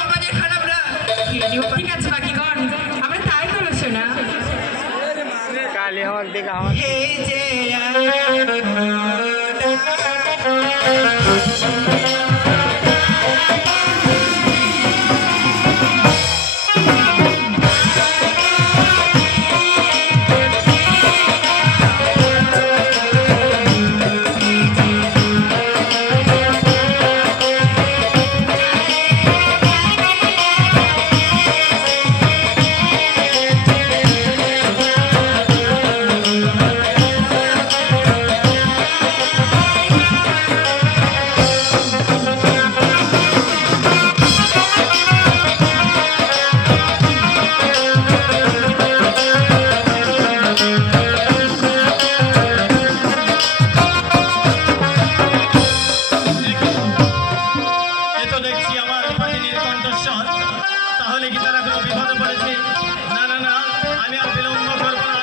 আমাদের এখন আমরা ঠিক আছে বাকিগণ আমরা তাই করো শোনা কালি হওয়ার দিকে আমার এই যে তাহলে কি তারা কোনো বিপদে পড়েছে? না না না, আমি আর বিলম্ব করবো না।